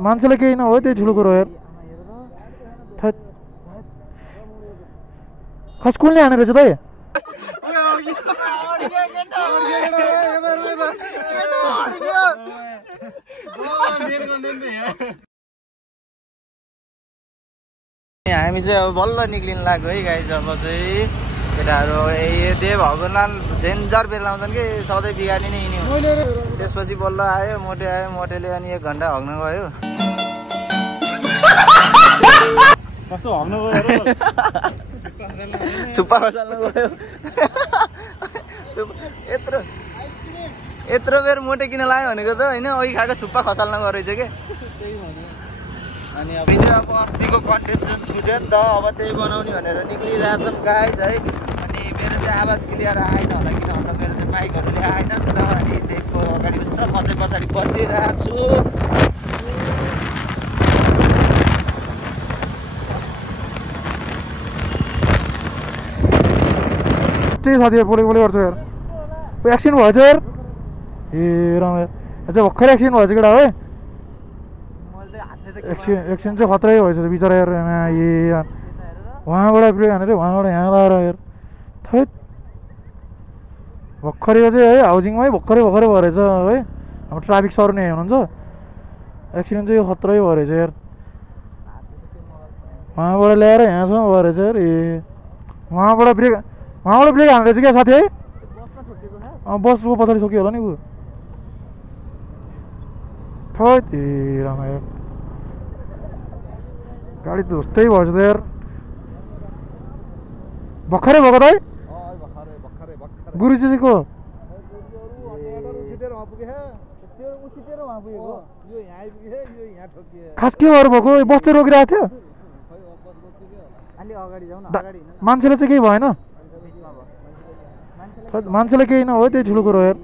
मान्छेले केही नहो त्यही ठुलो कुरो यार खस कुलले हानेर चाहिँ दाइ हामी चाहिँ अब बल्ल निक्लिन लाग्यो है गाइस अब चाहिँ केटाहरू देव भगवान डेन्जर बेलाउँछन् कि सधैँ बिगार्ने नै यिनी त्यसपछि बल्ल आयो मोटेले अनि 1 घन्टा हग्न गयो कस्तो हग्न गयो थुप्पा खसाल्न गयो यत्रो बेर मोटे किन लाग्यो भनेको त होइन अघि खाएको थुप्पा खसाल्न गयो रहेछ के अनि अब चाहिँ अब अस्तिको कन्टेन्ट जुन छुट्यो नि त अब त्यही बनाउने भनेर निक्लिरहेछौँ गाइस है अनि मेरो चाहिँ आवाज क्लियर आएन होला किन भन्दा मेरो चाहिँ माइकहरूले आएन नि त अनि त्यसको अगाडि बस्छ म चाहिँ पछाडि बसिरहेको छु त्यही साथीहरू बोलेको गर्छ यार एक्सिडेन्ट भएछ यार ए राम यार चाहिँ भर्खर एक्सिडेन्ट भएछ केटा है एक्सिडेन्ट चाहिँ खतरै भएछ बिचरा यार ए यार वहाँबाट ब्रेक हानेर वहाँबाट यहाँ लगाएर यार थैत भर्खरै चाहिँ है हाउसिङमै भर्खरै भएर रहेछ है अब ट्राफिक सर्ने हुनुहुन्छ एक्सिडेन्ट चाहिँ यो खतरै भएर रहेछ यार वहाँबाट ल्याएर यहाँसम्म भएर रहेछ यार ए वहाँबाट ब्रेक हानेर चाहिँ क्या साथी है बसको पछाडि सकियो होला नि ऊ थैत ए रामा यार गाडी त जस्तै भएछ त यार भर्खरै भएको त है गुरुजी चाहिँ को खास के भएर भएको बस चाहिँ रोकिरहेको थियो मान्छेले चाहिँ केही भएन मान्छेले केही नहो त्यही ठुलो कुरो यार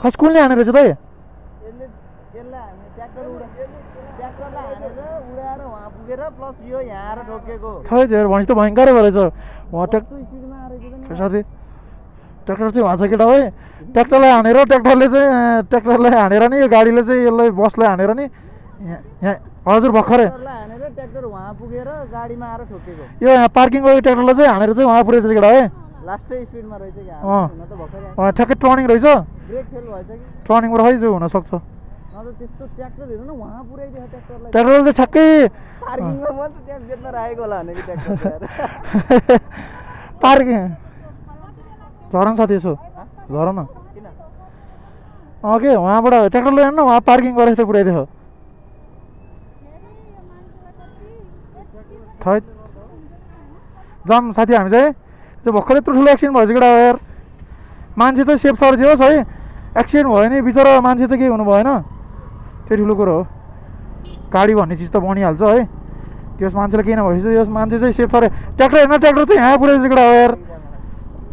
खस कुलले हानेर चाहिँ दाइ खै यार भनेपछि त भयङ्करै भएछ उहाँ साथी ट्र्याक्टर चाहिँ उहाँ छ केटा है ट्र्याक्टरलाई हानेर नि यो गाडीले चाहिँ यसलाई बसलाई हानेर नि यहाँ हजुर भर्खरै यो यहाँ पार्किङ गएको ट्र्याक्टरलाई चाहिँ हानेर चाहिँ उहाँ पुऱ्याइदिएछ केटा है ठ्याक्कै टर्निङ रहेछ टर्निङबाट खै त्यो हुनसक्छ ट्र्याक्टर चाहिँ ठ्याक्कै पार्किङ झर न साथी यसो झर न के उहाँबाट ट्र्याक्टरले हेर्नु उहाँ पार्किङ गरेर चाहिँ पुऱ्याइदियो थैत जाम साथी हामी चाहिँ भर्खर यत्रो ठुलो एक्सिडेन्ट भएछ केटा यार मान्छे चाहिँ सेफ सर्जियोस् है एक्सिडेन्ट भयो नि बिचरा मान्छे चाहिँ केही हुनु भएन त्यही ठुलो कुरो हो गाडी भन्ने चिज त बनिहाल्छ है त्यस मान्छेलाई केही नभएपछि त्यस मान्छे चाहिँ सेफ सरे ट्र्याक्टर हेर्न ट्र्याक्टर चाहिँ यहाँ पुऱ्याइदिएछ केटा यार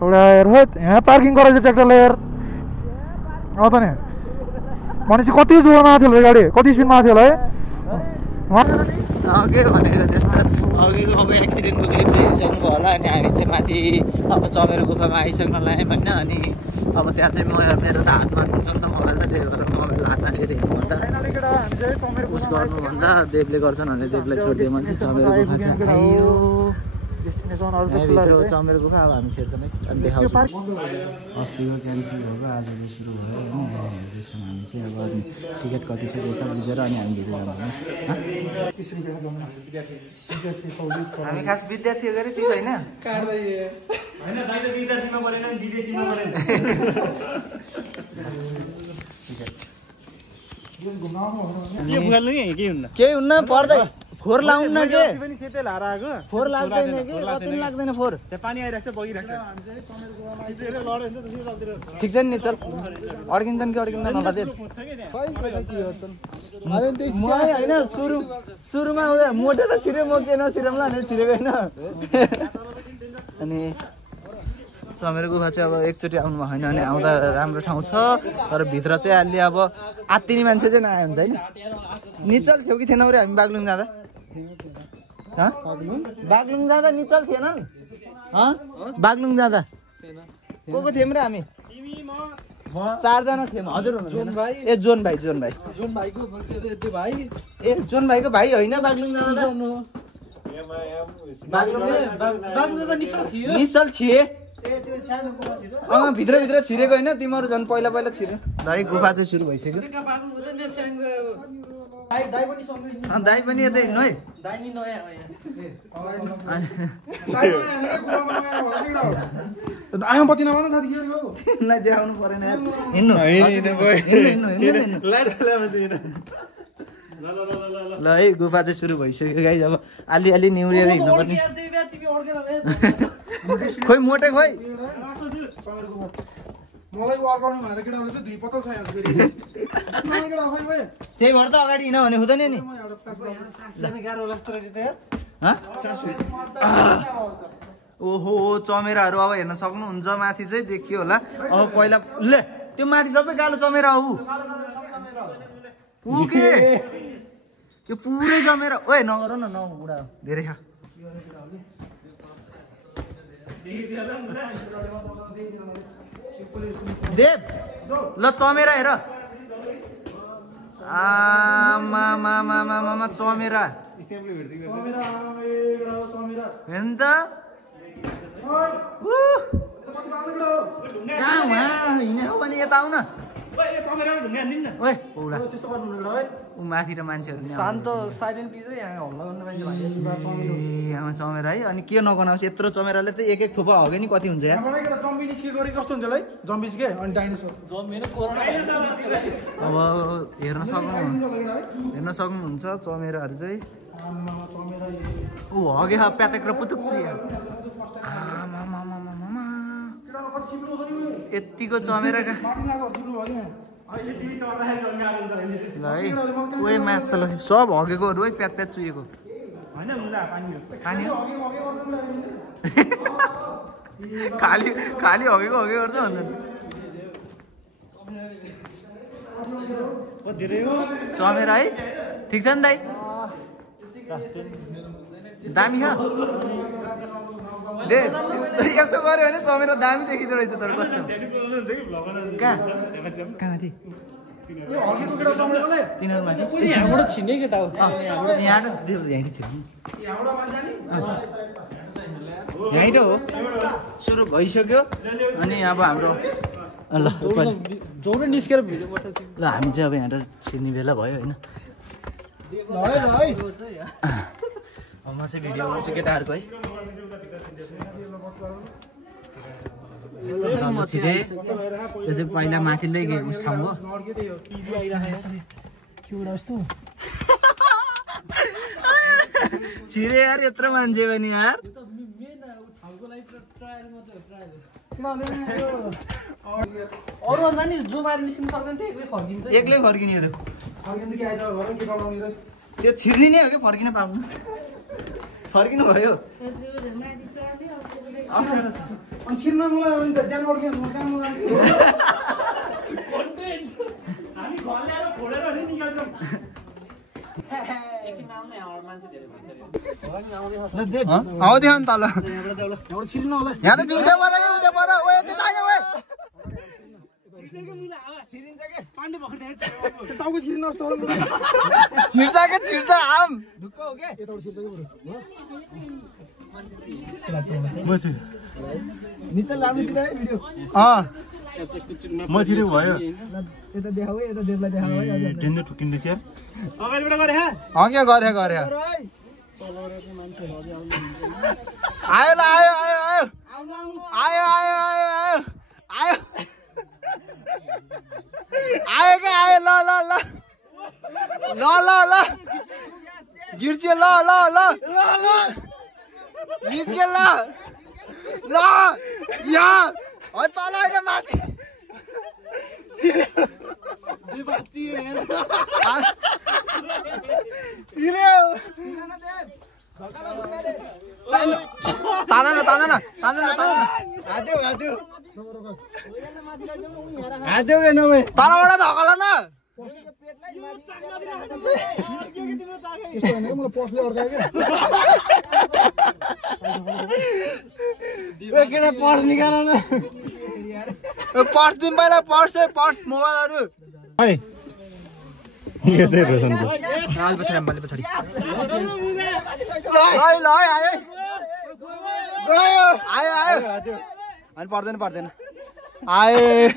एउटा यार है यहाँ पार्किङ गराएछ ट्र्याक्टरले यार त नि भनेपछि कति जोरमा आएको थियो होला गाडी कति स्पिडमा आएको थियो होला है के भनेको त्यस्तो अघिको अब एक्सिडेन्टको क्लिप चाहिँ हेरिसक्नुभयो होला अनि हामी चाहिँ माथि अब चमेरो गुफामा आइसक्न लाग्यौँ होइन अनि अब त्यहाँ चाहिँ मेरो त हातमा हुन्छ नि त मोबाइल त त्यही भएर मोबाइल हात हालेर हेर्नुभन्दा उस गर्नुभन्दा देवले गर्छन् भने देवलाई छोडिदियो भने चाहिँ चमेरो गुफा चाहिँ आयो भित्र चमेरो गुफा अब हामी छेड्छौँ है अनि देखाउँछौँ अस्तिको क्यान्सल भएको आज चाहिँ सुरु भयो होइन त्यसमा हामी चाहिँ अब टिकट कति छ त्यसमा बुझेर अनि हामी भित्र जान्छौँ हामी खास विद्यार्थी गरे त्यो होइन विद्यार्थीमा परेन विदेशीमा परेन केही हुन्न पर्दै फोहोर लाउन के फोहोर लाग्दैन कि कति लाग्दैन फोहोर त्यहाँ पानी आइरहेको छ बगिरहेको छ ठिक छ नि चल अड्किन्छन् कि अड्किँदैन नलादे होइन सुरुमा मोटे त छिरे म के नछिरेमला भने छिरेको होइन अनि चमेरो गुफा चाहिँ अब एकचोटि आउनु भएन भने आउँदा राम्रो ठाउँ छ तर भित्र चाहिँ अलि अब आत्तिने मान्छे चाहिँ नआयो हुन्छ होइन निचल थियो कि थिएनौ रे हामी बागलुङ जाँदा बागलुङ जाँदा निचल थिएनन् बागलुङ जाँदा को थियौँ र हामी 4 जना थियौँ हजुर जोन भाइ ए जोन भाइको जोन भाइको त्यो भाइ ए जोन भाइको भाइ होइन बागलुङ बागलुङ त निश्चल थियो निश्चल थिए भित्र छिरेको होइन तिमीहरू झन् पहिला छिरे ल गुफा चाहिँ सुरु भइसक्यो दाइ पनि यतै हिँड्नु है आमापति नभन साथी के हो तिमीलाई देखाउनु परेन हिँड्नु ल है गुफा चाहिँ सुरु भइसक्यो गाइस अब अलि निहुरेर हिँड्नुपर्ने खोइ मोटे खोइ मलाई वर्कआउट भनेर केटाले चाहिँ 2 पतल छ यहाँ फेरि त्यही भएर त अगाडि हिँड्न भने हुँदैन नि गाह्रो होला जस्तो रहेछ त ओहो चमेराहरू अब हेर्न सक्नुहुन्छ माथि चाहिँ देखियो होला अब पहिला ले त्यो माथि सबै कालो चमेरा हो ऊ के त्यो पुरै चमेरा ओए नगर न बुढा धेरै खा देव ल चमेरा हेर आमा चमेरा हेर्नु त कहाँ हिँडे हो भने यता आउन ऊ माथि र मान्छेहरू आमा चमेरा है अनि के नगनाउँछ यत्रो चमेराले त एक थोपा हग्यो नि कति हुन्छ यार जम्बी निस्के गरे कस्तो हुन्छ है जम्बी निस्के अनि डाइनोसर अब हेर्न सक्नुहुन्छ चमेराहरू चाहिँ ऊ हगे प्यातेक र पुतुक छु यहाँ यतिको चमेराका ल है ओए मासल सब हगेकोहरू है प्यात चुहेको खाली हगेको गर्छ भन्छ चमेरा है ठिक छ नि दाइ दामी छ दे यसो गऱ्यो भने चमेरा दामी देखिँदो रहेछ तर कस्तो कहाँ माथि तिनीहरू माथि यहाँबाट छिने केटा हो यहीँ त हो सुरु भइसक्यो अनि अब हाम्रो जोडै निस्केर भिडियो पठाउँछु ल हामी चाहिँ अब यहाँ छिर्ने बेला भयो होइन म चाहिँ भिडियो गर्छु केटाहरूको है छिरे त्यो चाहिँ पहिला माथिल्लै उस ठाउँ हो छिरे यार यत्रो मान्छे पनि यार अरू भन्दा नि जो मार निस्किनु सक्दैन थियो एक्लै फर्किने त्यो छिर्ने नै हो कि फर्किन पाउनु फर्किनु भयो आउँदै नि तल यहाँ त जिउँदै पर छिर्छ आम म छिरे भयो ठुकिँदै थियो क्या गरे आयो ल आयो क्या आयो ल गिर्छ ल निस्के ल यहाँ तल होइन माथि तान तलबाट धकल न केटा पर्स निकाल न पर्स दिउँ पहिला पर्स मोबाइलहरू है यो चाहिँ रहेछ नि पछाडि पछाडि आयो अनि पर्दैन आए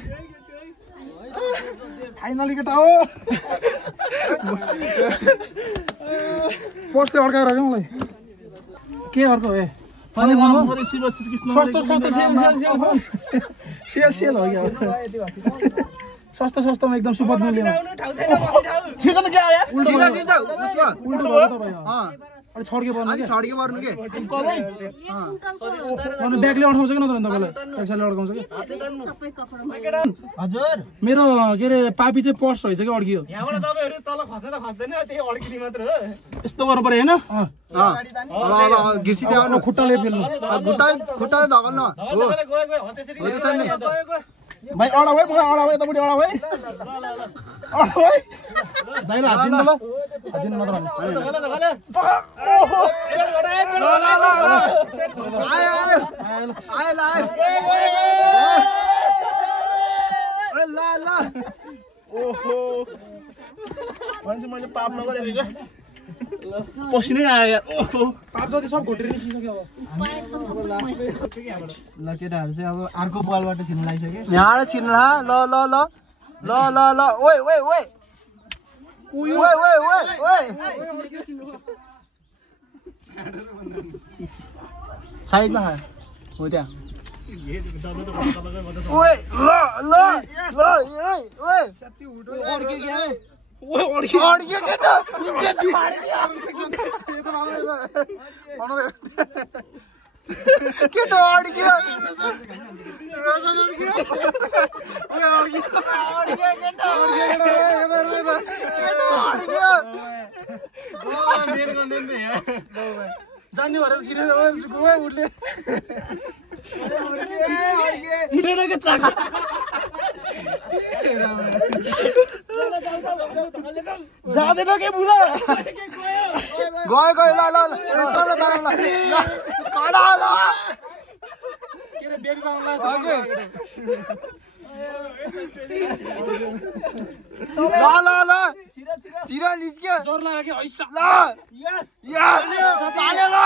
फाइनली केटा हो पोस्टले अड्काएर राख्यो मलाई के अर्को ए सेल हो क्या सस्तोमा एकदम सुपथ मूल्यमा उल्टो भयो तपाईँ अलि छड्के पर्नु के अनि ब्यागले अड्काउँछ कि नत्र तपाईँलाई पैसाले अड्काउँछ कि हजुर मेरो के अरे पापी चाहिँ पर्स रहेछ कि अड्कियो यहाँबाट तपाईहरु तल खस्न त खस्दैन त्यही अड्किने मात्र हो यस्तो गर्नु पर्यो हैन अब गिर्सी देऊ खुट्टाले फेल्नु खुट्टाले धगल्नु हो भाइ अडा भाइ मलाई अडा भाइ यतापट्टि अडा भाइ दाइले हात दिनु ल हात दिनु मात्र ओहो मान्छे मैले पाप नगरे के पसिनै आयो यार ओहो पाप जति सब घोटेर निस्किसक्यो अब ल केटाहरु चाहिँ अब अर्को बलबाट छिर्न लागिसक्यो यहाँबाट छिर्नु ल ओइ साइडमा हो त्यहाँ ओइ ल अड्कियो केटा केटा अड्कियो जान्ने भएर सिरियस उठले जाँदैन के बुझा गयो ल के रे बेबी बाउला ल चिरा निस्क्यो जोर लाग्यो कि हैसा ल यस चाले ल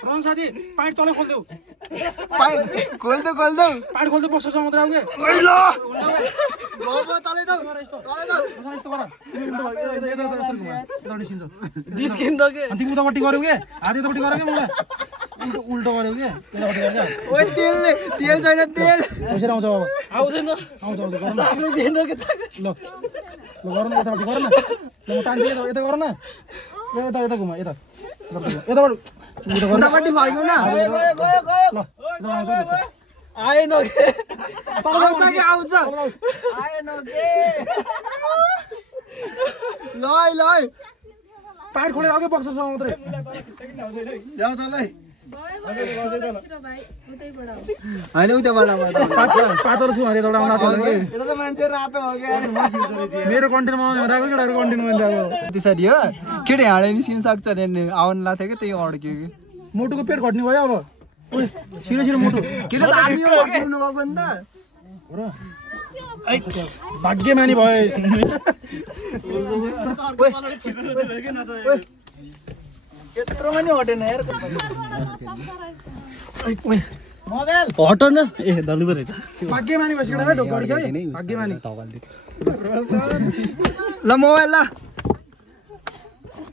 रन साथी पाइट तलै खोल्देऊ खोल्दो पाइट खोल्दै बस्छ समुद्र आउ के तले त यस्तो गर यता निस्किन्छ निस्किन्छ के अनि तिमी उतापट्टि गर्यौ के हात यतापट्टि गर्यौ के मलाई उल्टो गर्यौ के यतापट्टि गर्यौ ओइ तेल छैन तेल कसरी आउँछ अब आउँदैन आउँछ चाकले दिएन के चाक ल गर न यतापट्टि गर न ल म तान्छु यता गर न यता घुमा यताबाट उतापट्टि फर्क्यौ न आएन के आउँछ आएन के ल पाइट खोलेर अघि बक्छ मात्रै जाऊ तलै होइन उताबाट पातलो छु अरे एउटा यता त मान्छे रातो हो क्या मेरो कन्टेन्टमा राखेको केटाहरु कन्टेन्टमा ल्याएको त्यसरी हो केटा हाँडे निस्किन सक्छ अरे आउनु लाग्थ्यो कि त्यही अड्क्यो कि मोटुको पेट घट्ने भयो अब ओइ छिरो मोटु केटा त आर्मी अड्किनु गएको नि त भाग्यमानी भयो त्यत्रोमा नि हटेन यार हट न ए दल्नु पर्यो भाग्यमानी भएछ केटा ढोकरी छ है भाग्यमानी ल मोबाइल ल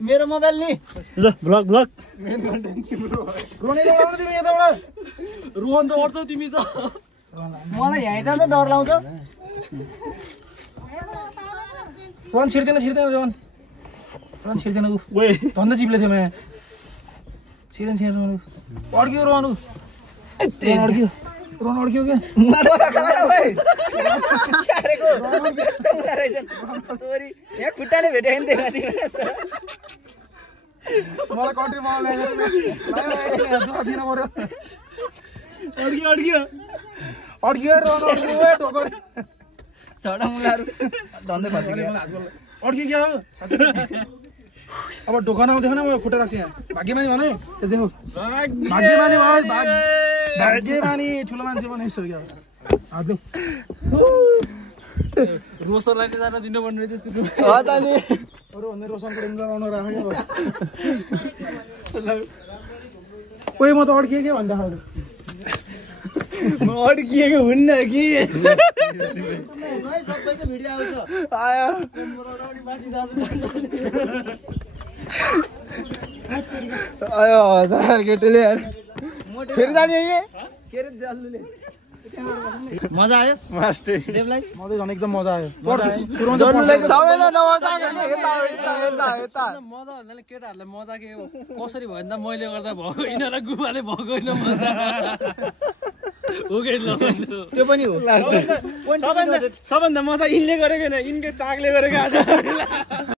मेरो मोबाइल नि ल ब्लक रोने देऊ तिमी यताबाट रोहन त अड्छौ तिमी त मलाई यहाँ त डर लाउँछ रोहन छिर्दैन रोहन छिर्दैन उ धन्दा चिप्ले थियो मैं छिर्दैन अड्कियो रोहन अड्कियो के खुट्टाले भेट्यो नि मलाई कन्ट्रीमा अड्कियो ढोकर झडा मुलाहरू धन्दै फसिगयो अड्कियो क्या हो अब ढोका आउँदैन म खुट्टा राख्छु यहाँ भाग्यमानी भने देखो भाग्यमानी भयो भाग्यमानी ठुलो मान्छे भने यसो क्या हात रोसनलाई नै जान दिनुपर्ने रहेछ सुरु अरू भन्दै रोशनको डेन्जर आउन राखेको ओइ म त अड्किएँ के भन्दा म अड्किएको हुन्न कि सबैको भिडियो आउँछ आयो हजार केटोले यार फेरि जाने के रे जल्लुले मजा आयो मास्टर देवलाई म त झन् एकदम मजा आयो मजा भन्नाले केटाहरूलाई मजा के कसरी भयो नि त मैले गर्दा भएको यिनीहरूलाई गुफाले भएको होइन मजा हो कि ल त्यो पनि हो सबभन्दा मजा यिनले गरेको होइन यिनकै चाकले गरेको आज